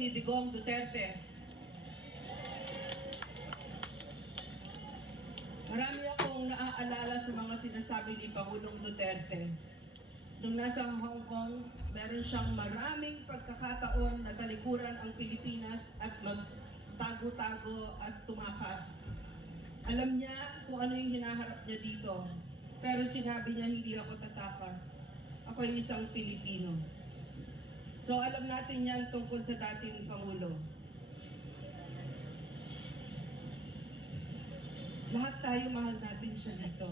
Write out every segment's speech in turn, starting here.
ni Digong Duterte. Marami akong naaalala sa mga sinasabi ni Pangulong Duterte. Nung nasa Hong Kong, meron siyang maraming pagkakataon na talikuran ang Pilipinas at magtago-tago at tumakas. Alam niya kung ano yung hinaharap niya dito. Pero sinabi niya, hindi ako tatakas. Ako ay isang Pilipino. So alam natin yan tungkol sa dating Pangulo. Lahat tayo mahal natin siya dito.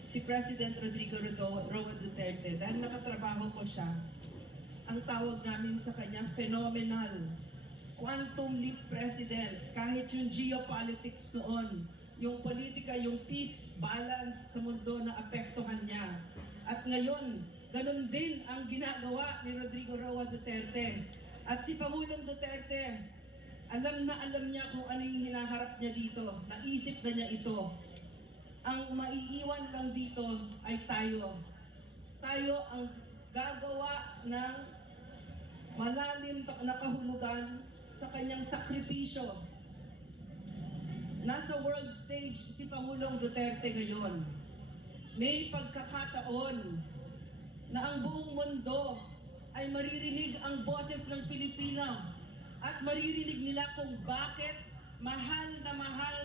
Si President Rodrigo Roa Duterte, dahil nakatrabaho ko siya, ang tawag namin sa kanya, phenomenal. Quantum leap president. Kahit yung geopolitics noon, yung politika, yung peace, balance sa mundo na apektuhan niya. At ngayon, ganun din ang ginagawa ni Rodrigo Roa Duterte. At si Pangulong Duterte, alam na alam niya kung ano yung hinaharap niya dito. Naisip na niya ito. Ang maiiwan lang dito ay tayo. Tayo ang gagawa ng malalim na kahulugan sa kanyang sakripisyo. Nasa world stage si Pangulong Duterte ngayon. May pagkakataon na ang buong mundo ay maririnig ang boses ng Pilipina at maririnig nila kung bakit mahal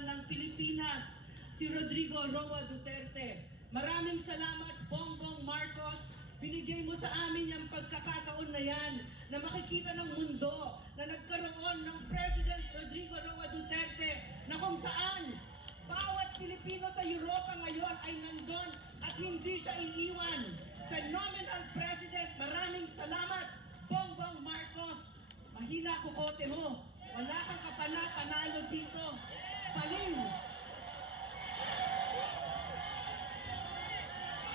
ng Pilipinas si Rodrigo Roa Duterte. Maraming salamat, Bongbong Marcos. Binigay mo sa amin yung pagkakataon na yan na makikita ng mundo na nagkaroon ng President Rodrigo Roa Duterte na kung saan bawat Pilipino sa Europa ngayon ay nandun at hindi siya iiwan. Phenomenal President. Maraming salamat, Bongbong Marcos. Mahina kukote mo. Wala kang panalo dito. Paling.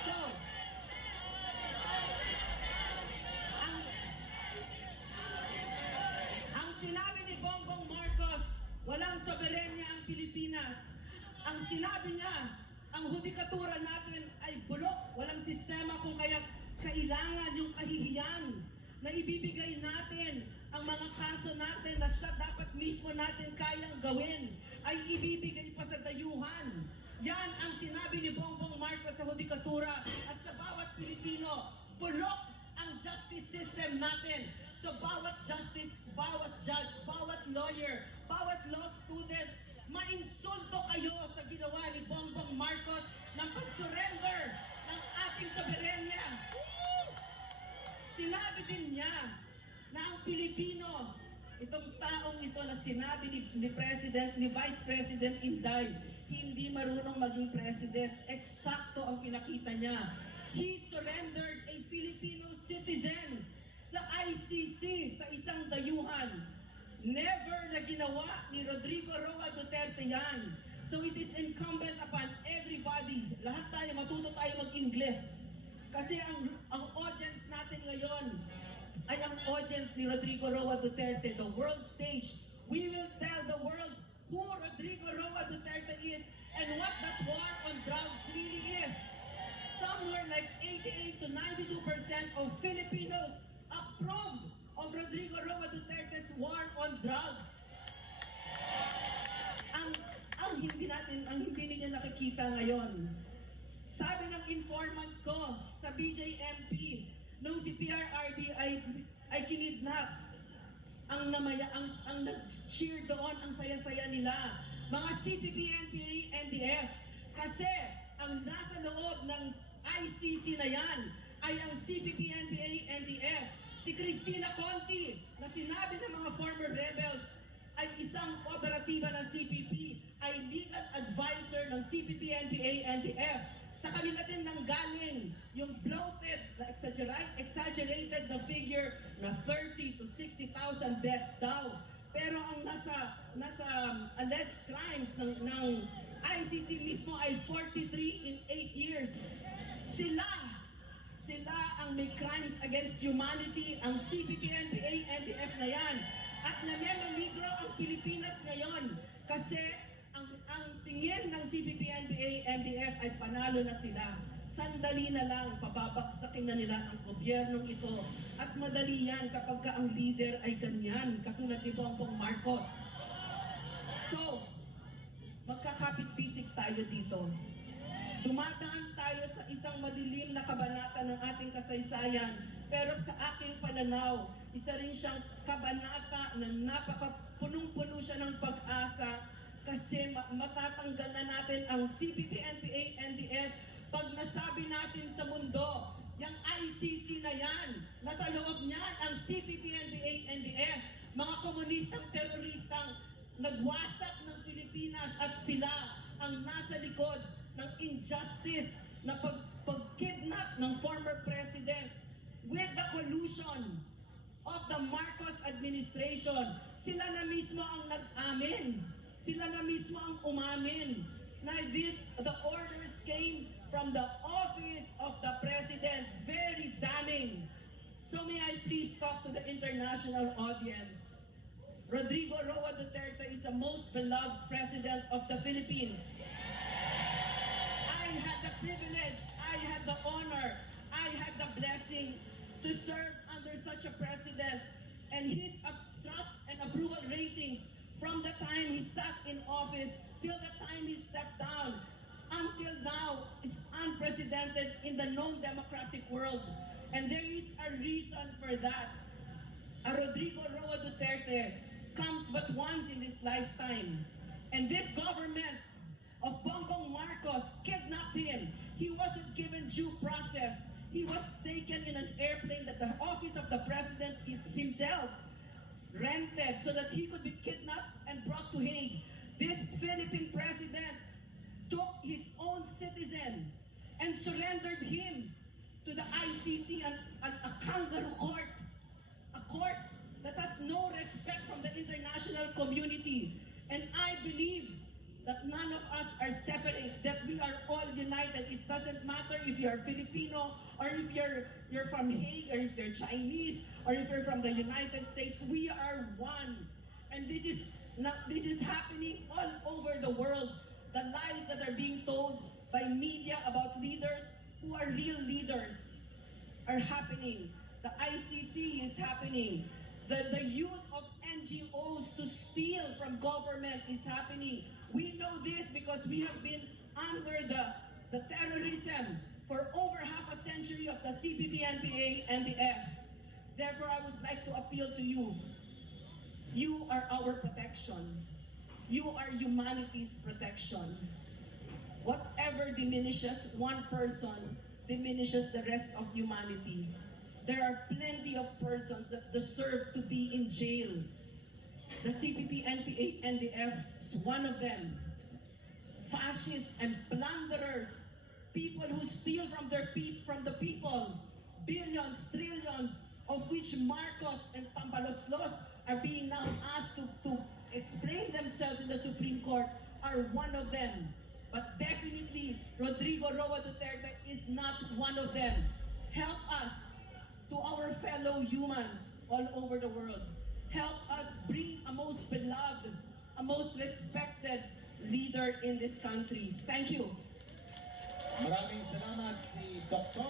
So, ang sinabi ni Bongbong Marcos, walang soberenya ang Pilipinas. Ang sinabi niya, ang hudikatura natin ay bulok, walang sistema kung kaya kailangan yung kahihiyan na ibibigay natin ang mga kaso natin na siya dapat mismo natin kayang gawin ay ibibigay pa sa dayuhan. Yan ang sinabi ni Bongbong Marcos sa hudikatura at sa bawat Pilipino. Bulok ang justice system natin. So bawat justice, bawat judge, bawat lawyer, bawat law student, mainsulto kayo sa ginawa ni Bongbong Marcos ng pag-surrender ng ating soberenya. Sinabi din niya na ang Pilipino, itong taong ito na sinabi ni Vice President Inday, hindi marunong maging president. Eksakto ang pinakita niya. He surrendered a Filipino citizen sa ICC, sa isang dayuhan. Never na ginawa ni Rodrigo Roa Duterte yan. So it is incumbent upon everybody, lahat tayo, matuto tayo mag-Ingles. Kasi ang audience natin ngayon ay ang audience ni Rodrigo Roa Duterte, the world stage. We will tell the world who Rodrigo Roa Duterte is and what that war on drugs really is. Somewhere like 88 to 92% of Filipinos approve of Rodrigo Roa Duterte's war on drugs. Ang hindi niya nakikita ngayon. Sabi ng informant ko sa BJMP, nung si PRRD ay kinidnap, ang nag-cheer doon, ang saya-saya nila, mga CPP, NPA, NDF. Kasi ang nasa loob ng ICC na yan ay ang CPP, NPA, NDF. Si Cristina Conti, na sinabi ng mga former rebels, ay isang operatiba ng CPP, ay legal advisor ng CPP, NPA, NDF. Sa kanila din nanggaling yung bloated, exaggerated na figure na 30 to 60,000 deaths daw. Pero ang nasa alleged crimes ng ICC mismo ay 43 in 8 years. Sila ang may crimes against humanity, ang CPP, NPA, NDF na yan. At namimeligro ang Pilipinas ngayon kasi ang tingin ng CPP, NPA, NDF ay panalo na sila. sandali na lang pababaksakin na nila ang gobyernong ito. At madali yan kapag ka ang leader ay ganyan, katulad ni Bongbong Marcos. So, magkakapit-bisig tayo dito. Dumadaan tayo sa isang madilim na kabanata ng ating kasaysayan, pero sa aking pananaw, isa rin siyang kabanata na punong-puno siya ng pag-asa kasi matatanggal na natin ang CPP, NPA, NDF pag nasabi natin sa mundo, yung ICC na yan, nasa loob niyan ang CPP, NPA, NDF, mga komunistang teroristang nagwasak ng Pilipinas at sila ang nasa likod ng injustice na pag-kidnap ng former president with the collusion of the Marcos administration. Sila na mismo ang nag-amin. Sila na mismo ang umamin na the orders came from the office of the president. Very damning. So may I please talk to the international audience. Rodrigo Roa Duterte is the most beloved president of the Philippines. I had the privilege, I had the honor, I had the blessing to serve under such a president, and his trust and approval ratings from the time he sat in office till the time he stepped down until now is unprecedented in the known democratic world. And there is a reason for that. Rodrigo Roa Duterte comes but once in this lifetime. And this government of Bongbong Marcos kidnapped him. He wasn't given due process. He was taken in an airplane that the office of the president himself rented so that he could be kidnapped and brought to Hague. This Philippine president took his own citizen and surrendered him to the ICC, a kangaroo court, a court that has no respect from the international community. And I believe that none of us are separate, that we are all united. It doesn't matter if you're Filipino or if you're from Hague or if you're Chinese or if you're from the United States. We are one. And this is happening all over the world. The lies that are being told by media about leaders who are real leaders are happening. The ICC is happening. The use of NGOs to steal from government is happening. We know this because we have been under the terrorism for over half a century of the CPP, NPA, and the F. Therefore, I would like to appeal to you. You are our protection. You are humanity's protection. Whatever diminishes one person diminishes the rest of humanity. There are plenty of persons that deserve to be in jail. The CPP, NPA, NDF is one of them. Fascists and plunderers, people who steal from the people, billions, trillions, of which Marcos and Tambaloslos are being now asked to explain themselves in the Supreme Court, are one of them. But definitely, Rodrigo Roa Duterte is not one of them. Help us to our fellow humans all over the world. Help us bring a most beloved, a most respected leader in this country. Thank you. Maraming salamat si Dr.